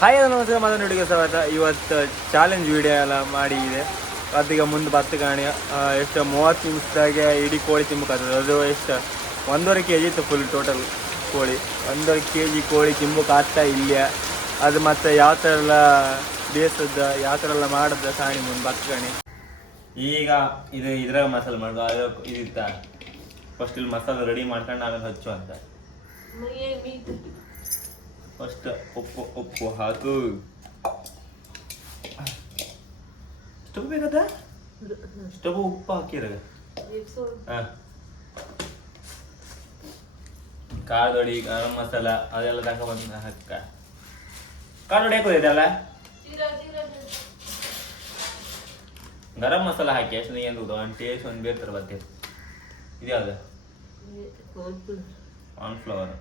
Hi ನಮಸ್ಕಾರ ಮದನ್ ಹುಡುಗ ಸ್ವಾಗತ. ಇವತ್ತು ಚಾಲೆಂಜ್ ವಿಡಿಯೋ ಎಲ್ಲ ಮಾಡಿದೆ. ಅದೀಗ ಮುಂದೆ ಬತ್ತು ಕಾಣಿ ಎಷ್ಟು 30 ನಿಮಿಷದಾಗೆ ಇಡೀ ಕೋಳಿ ತಿಂಬಕ್ಕಾಗ್ತದೆ. ಅದು ಎಷ್ಟು 1.5 kg ಇತ್ತು ಫುಲ್ ಟೋಟಲ್ ಕೋಳಿ. 1.5 kg ಕೋಳಿ ತಿಂಬಕ್ಕಾಗ್ತಾ ಇಲ್ಲ. ಅದು ಮತ್ತು ಯಾವ ಥರ ಎಲ್ಲ ಬೇಯಿಸೋದು ಯಾವ ಥರ ಎಲ್ಲ ಮಾಡೋದು ಕಾಣಿ ಮುಂದೆ ಬತ್ತು ಕಾಣಿ. ಈಗ ಇದ್ರಾಗ ಮಸಾಲೆ ಮಾಡೋದು ಅದು ಇದಿತ್ತ. ಫಸ್ಟ್ ಇಲ್ಲಿ ಮಸಾಲೆ ರೆಡಿ ಮಾಡ್ಕೊಂಡು ಆಮೇಲೆ ಹಚ್ಚು ಅಂತ. ಫಸ್ಟ್ ಉಪ್ಪು ಹಾಕು. ಸ್ಟವ್ ಬೇಕದ ಸ್ಟವ್ ಉಪ್ಪು ಹಾಕಿರ. ಹಾಂ, ಕಾಳದೊಡಿ ಗರಂ ಮಸಾಲ ಅದೆಲ್ಲ ತಗೊಂಡು ಹಾಕ. ಕಾಳದೊಡಿ ಹಾಕೋದಿದೆಲ್ಲ ಗರಂ ಮಸಾಲ ಹಾಕಿ ಅಷ್ಟು ಏನು ಒಂದು ಟೇಸ್ಟ್ ಒಂದು ಬೇರ್ತಾರೆ ಬರ್ತೇವೆ. ಇದ್ಯಾವುದು ಕಾರ್ನ್ಫ್ಲವರ್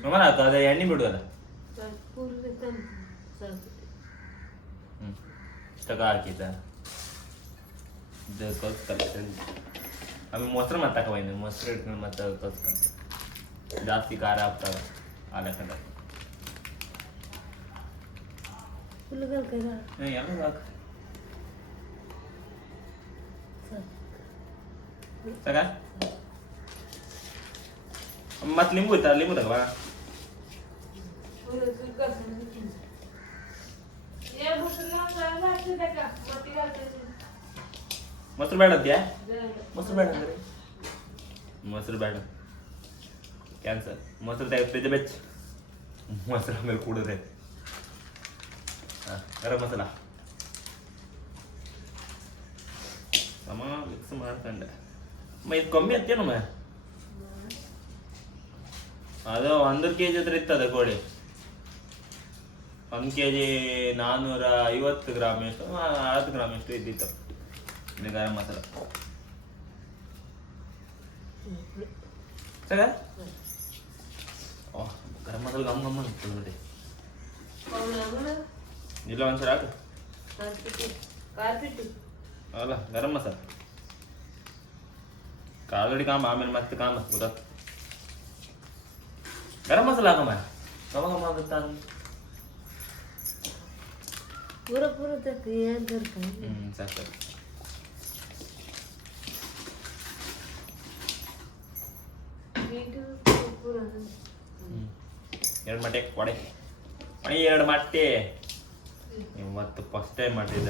ಸುಮಾರು ಆಯ್ತು. ಅದೇ ಎಣ್ಣೆ ಬಿಡುವಲ್ಲ ಇಷ್ಟಕ್ಕ ಹಾಕಿದ್ದ ಇದು ಕಲ್ಸ್ಕಲ್ಲ. ಆಮೇಲೆ ಮೊಸರು ಮತ್ತೆ ತಗೊಂಡು ಮೊಸರು ಇಟ್ಕೊಂಡು ಮತ್ತೆ ಕಲ್ಸ್ಕೊಂತ ಜಾಸ್ತಿ ಖಾರ ಆಗ್ತದೆ ಆ ಲೆಕ್ಕದ. ಎಲ್ಲ ಹಾಕ ಸಾಕ. ಮತ್ತೆ ಲಿಂಬು ಇತ್ತ ಲಿಂಬು ತಗವಾ. ಮೊಸರು ಬೇಡ ಅಂತ್ಯಾ? ಮೊಸರು ಬೇಡ ಅಂದ್ರೆ ಮೊಸರು ಬೇಡ, ಕ್ಯಾನ್ಸರ್. ಮೊಸರು ತೆಗೆದು ಫ್ರಿಜ್ ಬೆಚ್ಚ ಮೊಸರು ಆಮೇಲೆ ಕೂಡಿದ್ರೆ. ಹಾಂ, ಗರಂ ಮಸಾಲ ಸಮ ಮಿಕ್ಸ್ ಮಾಡ್ಕೊಂಡೆ. ಇದು ಕಮ್ಮಿ ಅಂತೇನಮ್ಮ ಅದು 1 kg ಹತ್ರ ಇರ್ತದೆ ಕೋಳಿ. 1 kg 450 ಗ್ರಾಮ್ ಎಷ್ಟು 60 ಗ್ರಾಮ್ ಎಷ್ಟು ಇದ್ದಿತ್ತು. ಇದು ಗರಂ ಮಸಾಲ ಸಗ. ಓಹ್, ಗರಂ ಮಸಾಲ ಗಮ್ ಗಮ್ಮ ಅನ್ಸ್ತದೆ ನೋಡಿ. ಇಲ್ಲ ಒಂದ್ಸಲ ಹಾಕು. ಅಲ್ಲ ಗರಂ ಮಸಾಲ ಕಾಲಡಿ ಕಾಮ ಆಮೇಲೆ ಮತ್ತೆ ಕಾಮ ಗೊತ್ತಾಗ್ತದೆ. ಗರಂ ಮಸಾಲ ಹಾಕಮ್ಮ ಗಮ ಗಮ ಆಗುತ್ತಾ. ಸಾಕು. ಎರಡು ಮೊಟ್ಟೆ ವಡೆ ಮಣಿ 2 ಮೊಟ್ಟೆ. ಇವತ್ತು ಫಸ್ಟ್ ಟೈಮ್ ಮಾಡಿದ್ದ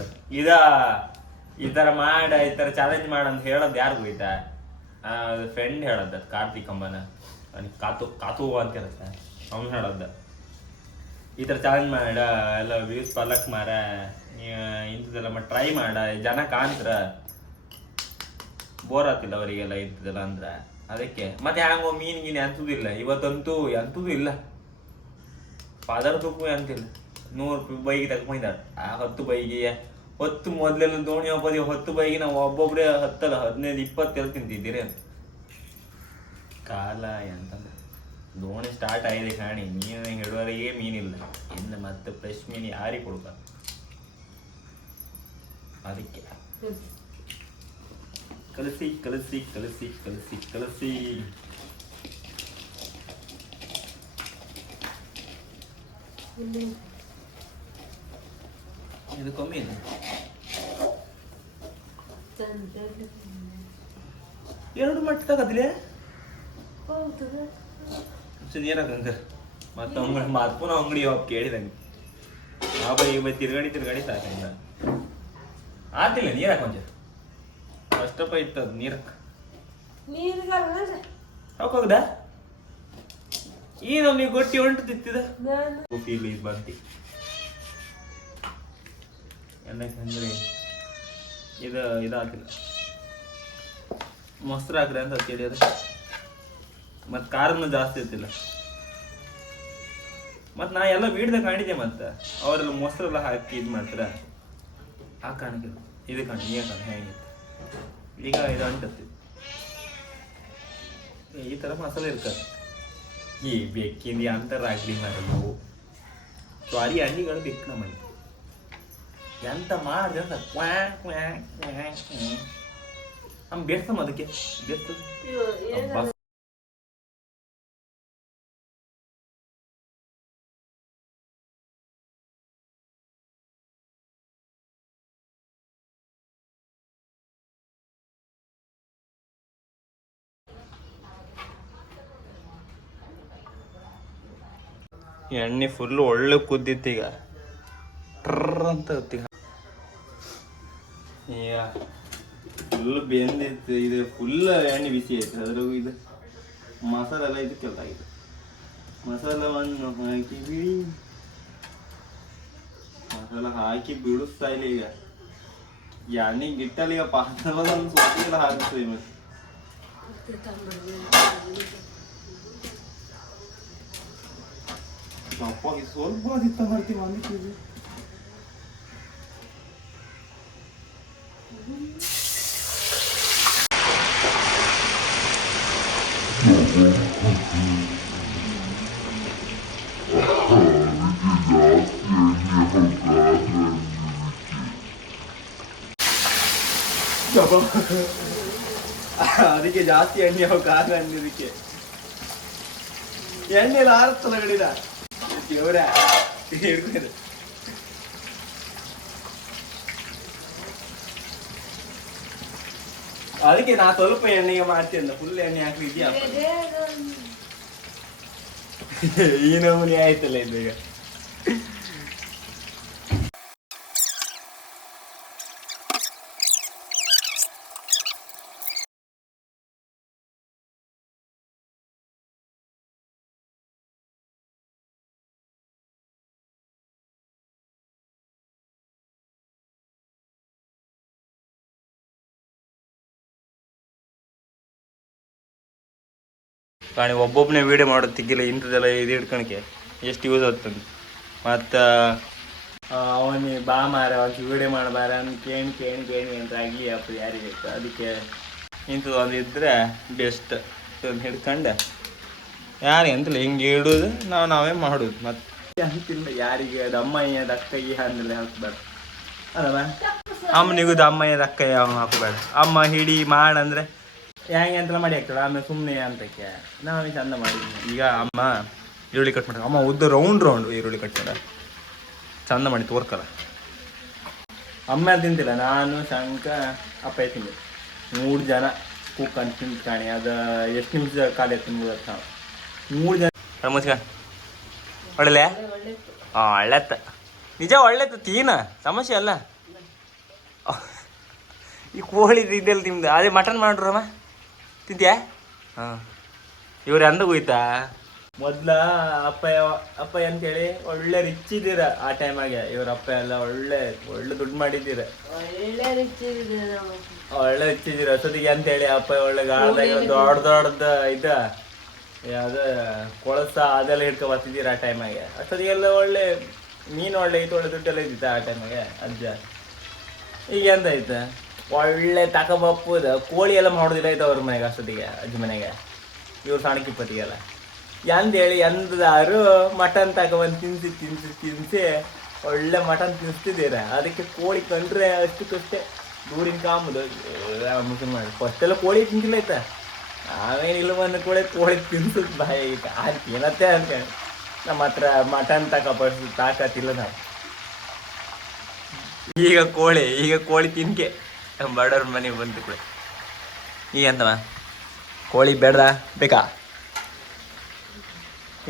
ಈ ಥರ ಮಾಡ ಈ ಥರ ಚಾಲೆಂಜ್ ಮಾಡಂತ ಹೇಳೋದು ಯಾರಿಗೂ ಹೋಯ್ತಾ? ಫ್ರೆಂಡ್ ಹೇಳದ್ದ ಕಾರ್ತಿಕ್ ಅಂಬನ ಕಾತು ಅಂತ ಇರುತ್ತೆ. ಅವ್ನು ಹೇಳದ್ದ ಈ ಥರ ಚಾಲೆಂಜ್ ಮಾಡ ಎಲ್ಲ ವ್ಯೂಸ್ ಪಲಕ್ ಮಾರ ಇಂಥದ್ದೆಲ್ಲ ಟ್ರೈ ಮಾಡ. ಜನ ಕಾಣ್ತರ ಬೋರ್ ಆಗ್ತಿಲ್ಲ ಅವರಿಗೆಲ್ಲ ಇಂಥದ್ದೆಲ್ಲ ಅಂದ್ರೆ. ಅದಕ್ಕೆ ಮತ್ತೆ ಹ್ಯಾಂಗೋ ಮೀನು ಗೀನು ಎಂಥದ್ದು ಇವತ್ತಂತೂ ಎಂಥದ್ದು ಇಲ್ಲ. ಪದಾರ್ಥಕ್ಕೂ ಅಂತಿಲ್ಲ. 100 ರೂಪಾಯಿ ಬೈಗೆ ತಗೊಂಡಿದ್ದಾಳೆ. ಆ 10 ಬೈಗೆ 10 ಮೊದಲೆಲ್ಲ ದೋಣಿ ಒಬ್ಬದಿ 10 ಬೈಗೆ ನಾವು ಒಬ್ಬೊಬ್ಬರೇ 10 ಅಲ್ಲ 15 20 ಎಲ್ಲ ತಿಂತಿದ್ದೀರಿ ಅಂತ ಕಾಲ. ಎಂತಂದ್ರೆ ದೋಣಿ ಸ್ಟಾರ್ಟ್ ಆಗಿದೆ ಕಾಣಿ. ಮೀನು ಹಿಡುವವರೆಗೆ ಮೀನಿಲ್ಲ ಇನ್ನು ಮತ್ತೆ ಫ್ರೆಶ್ ಮೀನು ಯಾರಿಗೆ ಕೊಡ್ಕ. ಅದಕ್ಕೆ ಕಲಸಿ ಕಲಸಿ ಕಲಸಿ ಕಲಸಿ ಕಲಸಿ. ಇದು ಕಮ್ಮಿ ಇದೆ. 2 ಮೊಟ್ಟೆ ತಗದಿಲ್ಲ ನೀರಾಗಂಗ ಮತ್ತೆ ಅಂಗಡಿ ಮಾತ್ಪುನ ಅಂಗಡಿ ಹೋಗಿ ಕೇಳಿದಂಗೆ ಆ ಬೈ ತಿರ್ಗಾಡಿ ಸಾಕಂಗ ಆತಿಲ್ಲ. ನೀರಾಕ ಕೊಂಚ ಅಷ್ಟಪ್ಪ ಇತ್ತದ ನೀರಕ್ಕ ಹೋಗದ ಏನು ನೀವು ಗೊಟ್ಟಿ ಹೊಂಟು ತಿತ್ತಿದ ಫೀಲ್ ಇದು ಬಂತಿ. ಏನಕ್ಕಂದ್ರೆ ಇದಾಗಿಲ್ಲ ಮೊಸರು ಹಾಕ್ರಿ ಅಂತ ಕೇಳಿ. ಅದು ಮತ್ತು ಖಾರನೂ ಜಾಸ್ತಿ ಇರ್ತಿಲ್ಲ. ಮತ್ತು ನಾ ಎಲ್ಲ ವೀಡ್ದಾಗ ಕಾಣಿದೆ. ಮತ್ತು ಅವರೆಲ್ಲ ಮೊಸರೆಲ್ಲ ಹಾಕಿ ಇದು ಮಾಡ್ತಾರೆ. ಆ ಕಾಣಿಕೆ ಇದು ಕಾಣಿ ನೀ ಕಾಣಿ ಹೇಗಿತ್ತು ಈಗ ಇದು ಅಂಟತ್ತಿ. ಈ ಥರ ಮಸಾಲೆ ಇರ್ತಾರೆ. ಈ ಬೆಕ್ಕಿಂದ ಅಂತರ ಆಗಲಿ ಮಾರ ನಾವು ಸ್ವಾರಿ ಹಣ್ಣಿಗಳು ಬೇಕು ನಮ್ಮಲ್ಲಿ. ಎಂತ ಮಾಡಿದೆ ಅಂತ ನಮ್ಮ ಬೇಡ್ತಮ್ಮ ಅದಕ್ಕೆ ಬೇಡ್ತದೆ. ಎಣ್ಣೆ ಫುಲ್ಲು ಒಳ್ಳೆ ಕುದ್ದಿತ್ತು ಈಗ ಟ್ರರ್ ಅಂತ ಈಗ ಫುಲ್ ಬೆಂದಿತ್ತು. ಇದು ಫುಲ್ ಎಣ್ಣೆ ಬಿಸಿ ಆಯ್ತು. ಅದ್ರಾಗೂ ಇದು ಮಸಾಲೆ ಎಲ್ಲ ಇದಕ್ಕೆಲ್ಲ ಆಗಿದೆ. ಮಸಾಲವನ್ನು ಹಾಕಿ ಬಿಡಿ, ಮಸಾಲ ಹಾಕಿ ಬಿಡಿಸ್ತಾ ಇಲ್ಲ ಈಗ. ಎಣ್ಣೆ ಗಿಟ್ಟಲ್ಲ ಈಗ ಪಾತ್ರದಲ್ಲಿ ಸೊಪ್ಪೆಲ್ಲ ಹಾಕ್ತದೆ ಮತ್ತೆ. ಸೊಪ್ಪಾಗಿ ಸ್ವಲ್ಪ ಅದಿತ್ತ ಮಾಡ್ತೀವಿ ಅಂದಿದ್ದೀವಿ. ಅದಕ್ಕೆ ಜಾಸ್ತಿ ಎಣ್ಣೆ ಹೋಗಾಗ ಅನ್ನೋದಕ್ಕೆ ಎಣ್ಣೆ ಎಲ್ಲ ಆರುತ್ತಲ್ಲ ಗಡಿದ ದೇವ್ರ ಹಿಡ್ಕೊಂಡು. ಅದಕ್ಕೆ ನಾ ಸ್ವಲ್ಪ ಎಣ್ಣೆಗೆ ಮಾಡ್ತೀನಿ, ಫುಲ್ ಎಣ್ಣೆ ಹಾಕ್ಲಿದ್ಯಾ ಈ ನಮೂನಿ ಆಯ್ತಲ್ಲ ಇದು ಈಗ. ಕಾಣಿ ಒಬ್ಬೊಬ್ಬನೇ ವೀಡಿಯೋ ಮಾಡೋತ್ತಿಗಿಲ್ಲ, ಇಂಥದ್ದೆಲ್ಲ ಇದು ಹಿಡ್ಕೊಳಕ್ಕೆ ಎಷ್ಟು ಯೂಸ್ ಆಗ್ತದೆ. ಮತ್ತು ಅವನಿಗೆ ಬಾ ಮಾರ ಒಂದು ವೀಡಿಯೋ ಮಾಡಬಾರ ಅಂತ ಕೇಣಿ ಅಂತ ಆಗಲಿ ಅಪ್ಪ ಯಾರಿಗೆ ಇತ್ತು. ಅದಕ್ಕೆ ಇಂಥದ್ದು ಒಂದು ಇದ್ದರೆ ಬೆಸ್ಟ್. ಹಿಡ್ಕೊಂಡು ಯಾರಿಗೆ ಅಂತಿಲ್ಲ ಹಿಂಗೆ ಇಡೋದು, ನಾವೇ ಮಾಡೋದು ಮತ್ತೆ ಅಂತಿಲ್ಲ ಯಾರಿಗೆ. ಅದು ಅಮ್ಮಯ್ಯದ ಅಕ್ಕಯ್ಯ ಅಂದಲೇ ಹಾಕ್ಬಾರ್ದು ಅಲ್ಲಮ್ಮ. ಅಮ್ಮನಿಗುದು ಅಮ್ಮಯ್ಯದ ಅಕ್ಕಯ್ಯ ಅವನು ಹಾಕಬೇಡ. ಅಮ್ಮ ಹಿಡಿ ಮಾಡಂದರೆ ಹೆಂಗೆ ಅಂತೆಲ್ಲ ಮಾಡಿ ಆಗ್ತದೆ. ಆಮೇಲೆ ಸುಮ್ಮನೆ ಅಂತಕ್ಕೆ ನಾವೇ ಚಂದ ಮಾಡಿದ್ವಿ. ಈಗ ಅಮ್ಮ ಈರುಳ್ಳಿ ಕಟ್ ಮಾಡಿ, ಅಮ್ಮ ಉದ್ದ ರೌಂಡ್ ಈರುಳ್ಳಿ ಕಟ್ ಮಾಡ ಚಂದ ಮಾಡಿ ತೋರ್ಕಲ್ಲ. ಅಮ್ಮ ತಿಂತಿಲ್ಲ, ನಾನು ಶಂಕ ಅಪ್ಪ ತಿಂದೆ 3 ಜನ ಕುಕ್ ಅಂತ ತಿಂದು ಕಾಣಿ. ಅದು ಎಷ್ಟು ನಿಮಿಷ ಖಾಲಿ ತಿನ್ಬೋದು ನಾವು 3 ಜನ. ಮುಚ್ಕ ಒಳ್ಳೆ ಹಾಂ ಒಳ್ಳೆತ್ತ ನಿಜ ಒಳ್ಳೆತ್ತು ತೀನ ಸಮಸ್ಯೆ ಅಲ್ಲ. ಈ ಕೋಳಿ ಇದೆಲ್ಲ ತಿಂದು ಅದೇ ಮಟನ್ ಮಾಡ್ರಮ್ಮ ತಿಂತ್ಯಾ? ಹಾಂ ಇವ್ರು ಎಂದಗೂ ಹೋಯ್ತಾ ಮೊದ್ಲ ಅಪ್ಪ ಅಂತೇಳಿ ಒಳ್ಳೆ ರಿಚ್ ಇದ್ದೀರ ಆ ಟೈಮಾಗೆ. ಇವ್ರ ಅಪ್ಪ ಎಲ್ಲ ಒಳ್ಳೆ ದುಡ್ಡು ಮಾಡಿದ್ದೀರ, ಒಳ್ಳೆ ರಿಚ್ ಇದ್ದೀರ ಅಷ್ಟೊತ್ತಿಗೆ ಅಂತೇಳಿ. ಅಪ್ಪ ಒಳ್ಳೆ ಗಾಳದಾಗ ದೊಡ್ಡದ ಇದ ಯಾವ್ದು ಕೊಳಸ ಅದೆಲ್ಲ ಹಿಡ್ಕೊ ಬರ್ತಿದ್ದೀರ ಆ ಟೈಮಾಗೆ. ಅಷ್ಟೊತ್ತಿಗೆಲ್ಲ ಒಳ್ಳೆ ಮೀನು ಒಳ್ಳೆ ಇತ್ತು, ಒಳ್ಳೆ ದುಡ್ಡೆಲ್ಲ ಇದ್ದಿತ್ತ ಆ ಟೈಮಾಗೆ ಅಜ್ಜ. ಈಗ ಎಂತ ಆಯ್ತು ಒಳ್ಳೆ ತಕಬಪ್ಪದ ಕೋಳಿ ಎಲ್ಲ ಮಾಡೋದಿಲ್ಲ ಆಯ್ತು ಅವ್ರ ಮನೆಗೆ ಅಷ್ಟೊತ್ತಿಗೆ ಅಜ್ಜ ಮನೆಗೆ. ಇವ್ರು ಸಣ್ಣಕ್ಕಿಪ್ಪತ್ತಿಗೆಲ್ಲ ಎಂದೇಳಿ ಎಂದಾರು ಮಟನ್ ತಗೊಬಂದು ತಿನ್ಸಿ ಒಳ್ಳೆ ಮಟನ್ ತಿನ್ನಿಸ್ತಿದ್ದೀರ. ಅದಕ್ಕೆ ಕೋಳಿ ಕಂಡ್ರೆ ಅಷ್ಟಕ್ಕಷ್ಟೇ ದೂರಿನ ಕಾಮುದು ಮುಸಲ್ಮಾನ. ಫಸ್ಟೆಲ್ಲ ಕೋಳಿ ತಿಂತಿಲ್ಲ ಆಯ್ತಾ, ನಾವೇನಿಲ್ಲ ಒಂದು ಕೋಳಿ ತಿನ್ಸೋದು ಬಾಯಿ ಆಯ್ತಾ ಆಯ್ತು ಏನತ್ತೆ ಅಂತ. ನಮ್ಮ ಹತ್ರ ಮಟನ್ ತಗೊಬರ್ಸು ತಾಕತ್ತಿಲ್ಲ ನಾವು. ಈಗ ಕೋಳಿ ತಿನ್ಕೆ ಬಡವ್ರ ಮನೆಗೆ ಬಂತು ಕೂಡ. ಈಗ ಅಂತವ ಕೋಳಿ ಬೇಡ ಬೇಕಾ?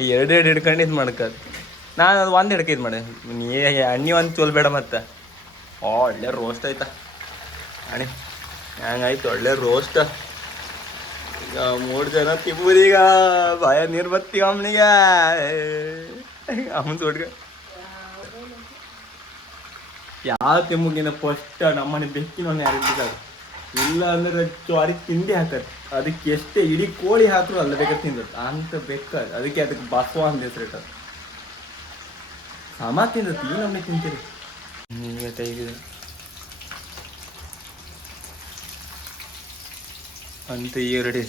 ಈ ಎರಡು ಹಿಡ್ಕೊಂಡು ಇದು ಮಾಡ್ಕೋದು. ನಾನು ಅದು ಒಂದು ಹಿಡ್ಕ ಇದು ಮಾಡಿ ನೀ ಅಣ್ಣಿ ಒಂದು ಚೋಲ್ ಬೇಡ ಮತ್ತೆ. ಒಳ್ಳೆ ರೋಸ್ಟ್ ಆಯ್ತಾ ಅಣಿ, ಹಂಗಾಯ್ತು ಒಳ್ಳೆ ರೋಸ್ಟ್. ಈಗ 3 ಜನ ತಿಂಬೂದೀಗ ಭಯ ನೀರು ಬತ್ತಿ ಅಮ್ಮನಿಗೆ ಅಮ್ಮನ ತೋಡ್ಗ ಯಾವ ತಿಮ್ಮಗಿನ ಫಸ್ಟ್ ನಮ್ಮನೆ ಬೆಕ್ಕಿನವನ್ನ ಯಾರಿದ್ದಾರೆ. ಇಲ್ಲ ಅಂದ್ರೆ ಚಾರಿ ತಿಂಡಿ ಹಾಕತ್. ಅದಕ್ಕೆ ಎಷ್ಟೇ ಇಡೀ ಕೋಳಿ ಹಾಕರು ಅಲ್ಲ ಬೇಕಾದ ತಿಂದತ್ ಅಂತ ಬೇಕಾದ. ಅದಕ್ಕೆ ಅದಕ್ಕೆ ಬಸವ ಅಂತ ಹೆಸರಿಟ್ಟ. ಸಮ ತಿಂದತ್ ಈ ನಮ್ಮನೆ ತಿಂತೀರಿ. ಈಗ ತೆಗಿದೆ ಅಂತ ಈ ರೆಡಿ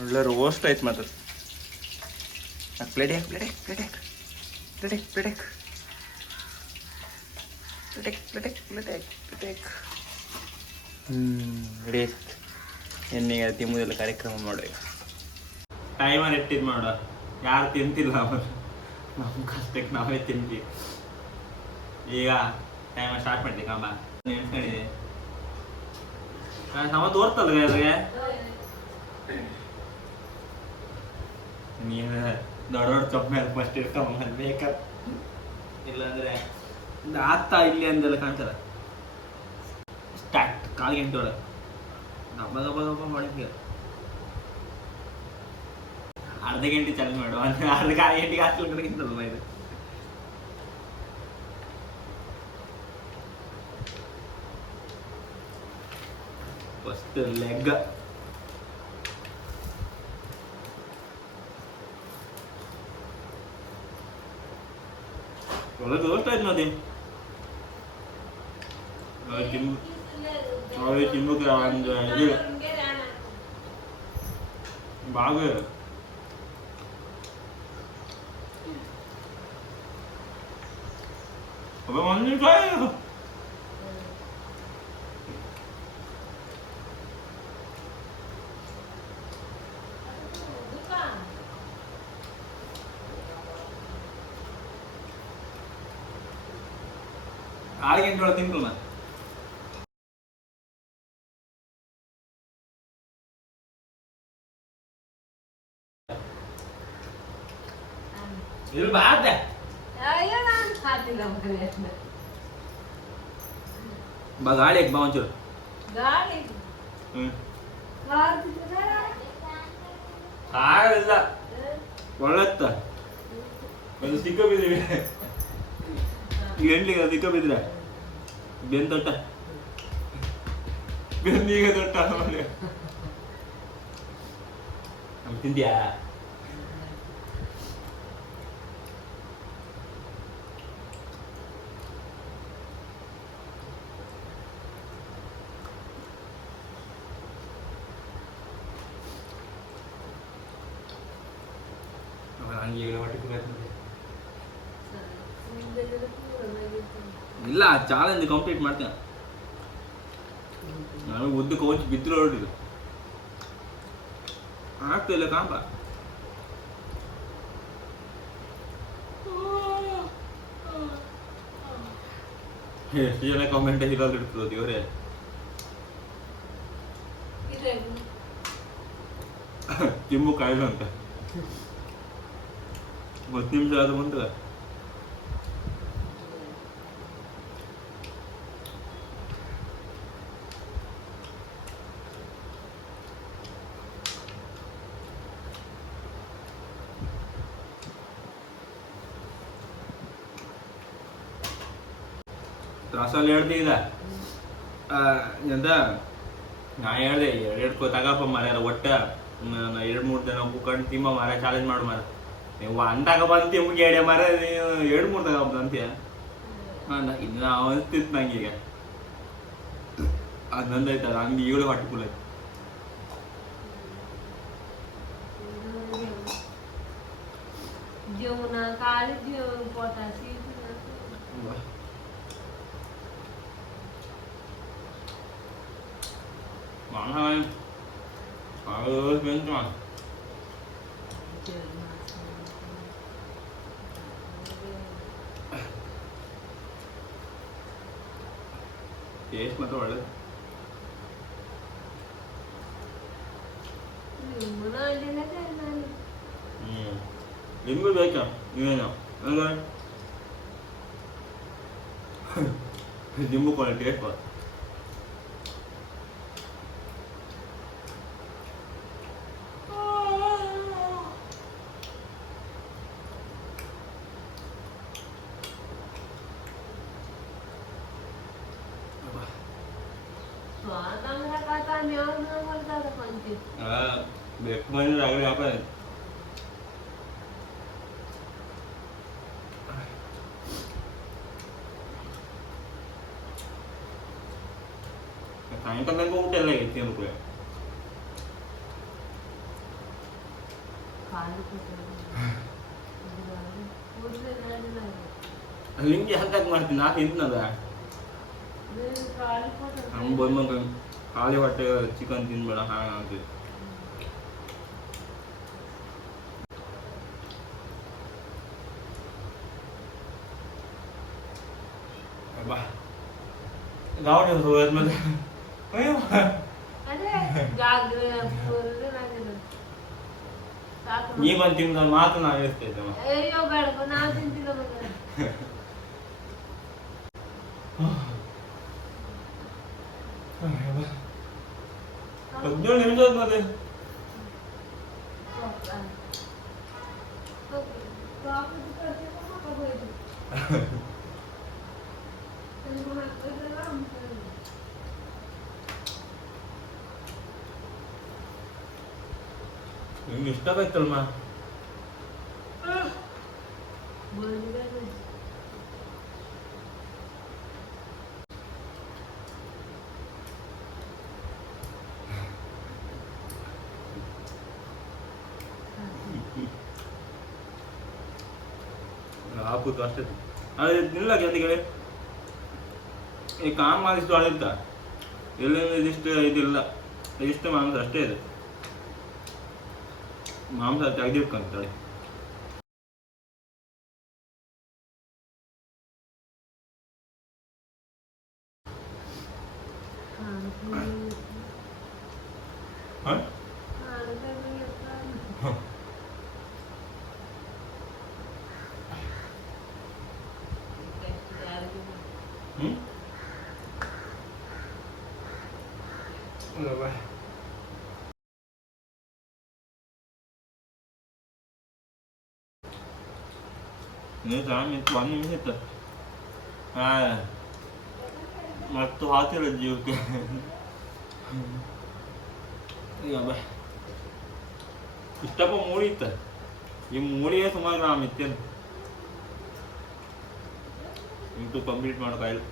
ಒಳ್ಳೆ ರೋಸ್ಟ್ ಆಯ್ತು. ಮಾತ್ರ ಪ್ಲೇಟ್ ರೆಡಿ ಎಣ್ಣೆಗೆ ತಿಂಬುದೆಲ್ಲ ಕಾರ್ಯಕ್ರಮ ಮಾಡೋ. ಟೈಮರ್ ಎಟ್ಟಿದ್ ಮಾಡೋ, ಯಾರು ತಿಂತಿಲ್ಲ ಅವರು, ನಮ್ಮ ಕಷ್ಟಕ್ಕೆ ನಾವೇ ತಿಂತೀವಿ. ಈಗ ಟೈಮರ್ ಸ್ಟಾರ್ಟ್ ಮಾಡ್ತೀವಿ. ಕಾಂಬ ನೆನ್ಸ್ಕೊಂಡಿದೆ ಸಮ ತೋರ್ತಲ್ವ ಅದ್ರಿಗೆ. ನೀನು ದೊಡ್ಡ ದೊಡ್ಡ ಚೊಮ್ಮೆ ಫಸ್ಟ್ ಇಟ್ಕೊಂಬ ಮೇಕಪ್ ಇಲ್ಲಾಂದ್ರೆ ಆಗ್ತಾ ಇಲ್ಲಿ ಅಂದೆಲ್ಲ ಕಾಣ್ತದ. ಸ್ಟಾರ್ಟ್ 1/4 ಗಂಟೆ ಒಳಗೆ ಗಬ್ಬ ಗಬ್ಬ ಗಬ್ಬ ಮಾಡಿದ್ವಿ. ಅರ್ಧ ಗಂಟೆ ಚಾಲೆಂಜ್ ಮಾಡುವ ಅರ್ಧ 1/4 ಗಂಟೆಗೆ ಹಾಸ್ಟೆಲ್ ಕಡೆಗಿಂತಲ್ವ ಇದು. ಫಸ್ಟ್ ಲೆಗ್ ಒಳ್ಳೆ ದೋಸ್ತ ಆಯ್ತು ನೋಡಿ. ತಿಂಬಕ್ಕೆ ಒಂದು ಇದು ಬಾಗ ಒಂದು ನಿಮಿಷ ಆರು ಗಂಟೆ ಒಳಗೆ ತಿಂಗಳು ನಾನು. ಇಲ್ಲಿ ಬಾರ್ದೆ ಬಾ ಗಾಳಿ ಬಾ ಒಂಚೂರು ಇಲ್ಲ ಒಳ್ಳೆತ್ತ ಒಂದು ಸಿಕ್ಕ ಬಿದ್ರಿ ಎಂಟ್ಲಿಗೆ ಸಿಕ್ಕ ಬಿದ್ರೆ ಬೆನ್ ತೊಟ್ಟ ಬೆನ್ನಿಗೆ ತೊಟ್ಟ ತಿಂದ್ಯಾ? ಇಲ್ಲ ಚಾಲೆಂಜ್ ಕಂಪ್ಲೀಟ್ ಮಾಡ್ತೇನೆ. ನಾನು ಉದ್ದ ಕೋಚ್ ಬಿದ್ರು ಹೊರಟಿದ್ದು ಆಗ್ತಿಲ್ಲ ಕಾಂಬ. ಎಷ್ಟು ಜನ ಕಾಮೆಂಟ್ ಇರೋದು ಇರ್ತದೆ ದೇವರೇ. ತಿಂಬು ಕಾಯಿಲ್ಲ ಅಂತ 10 ನಿಮಿಷ ಆದ ಮುಂದೆ ತ್ರಾಸಲ್ಲಿ ಹೇಳ್ತಿದ್ದ ಎಂತ ನಾ ಹೇಳ್ದೆ 2 ತಗಪ್ಪ ಮಾರ ಒಟ್ಟ 2-3 ದಿನ ಬುಕ್ಕಂಡು ತಿಮ್ಮ ಮಾರ ಚಾಲೆಂಜ್ ಮಾಡು ಮಾರ ನೀವು ಅಂತಾಗ ಬಂದು ತಿಮ್ಗೆ ಎಡೆ ಮಾರ ನೀವು 2-3 ತಗಪ್ಪ ಅಂತೀಯ. ಇನ್ನು ಅನಿಸ್ತಿತ್ತು ನಂಗೀಗ ಅದು ನಂದಾಯ್ತಲ್ಲ ಹಂಗೆ ಈಗಲೂ ಹೊಟ್ಟೆ ಫುಲ್ ಆಯ್ತು. Món thôi, bên ngoài. Yes, mà tôi rồi. Limbu baik kan? Gimana? Enggak. Limbu quality apa? Beekman lagi apa? Kayaknya kan aku udah lagi tiap gue. Link jahat ngerti nahin nada. Kamu boleh makan kali waktu chicken tin belahan nanti. Bah, kau yang sulit macam, ayo. Ada gagre, pura lagi tu. ನೀ ಬಂದು ತಿಂದ ಮಾತು ನಾವು ಇರ್ತೈತೆ ಅಯ್ಯೋ ಬೇಡ ನಾವು ತಿಂತಿಲ್ಲ ಮಗ 17 ನಿಮಿಷ ಮತ್ತೆ ನಿಮ್ಗೆ ಇಷ್ಟ ಆಯ್ತಲ್ಮ ಆಪುದು ಅಷ್ಟೇ ಅದು ಇಲ್ಲ ಜೊತೆಗೆ ಈ ಕಾಮ್ ಮಾಡಿಷ್ಟು ಅಳಿದ್ದ ಎಲ್ಲಿಂದ ಇದಿಷ್ಟು ಇದಿಲ್ಲ ಇದಿಷ್ಟು ಮಾಂಸ ಅಷ್ಟೇ ಇದೆ ಮಾಂಸ ತೆಗೆದಿಟ್ಕೊಂತಾಳೆ Nếu dám mình bắn mình hết rồi. Mà tôi hóa thế là nhiều kìa. Iya bah. Kita ಮೂಳಿ ಇತ್ತ ಈ ಮೂಳಿಗೆ ಸುಮಾರು ಗ್ರಾಮ್ ಇತ್ತೇನು ಇಂಟು ಕಂಪ್ಲೀಟ್ ಮಾಡೋಕ್ಕಾಗಿಲ್ಲ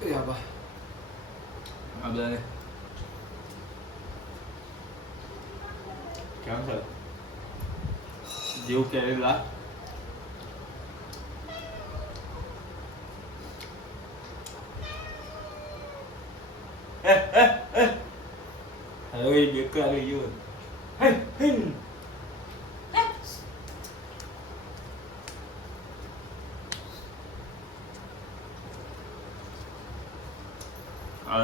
Iya bah. Ada nih. Cancel. Diu kể lá. Ơi, biết cái gì vậy? Hey, hey.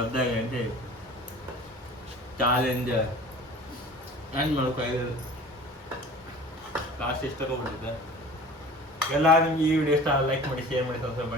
đây thì challenge anh ಮಾಡ್ಕೊಳ್ಳಿ last ಇಷ್ಟ ಕೊಡ್ತಿದ್ದೆ ಎಲ್ಲರೂ ಈ video ಇಷ್ಟ ಲೈಕ್ ಮಾಡಿ ಶೇರ್ ಮಾಡಿ ಸಬ್ಸ್ಕ್ರೈಬ್ ಮಾಡಿ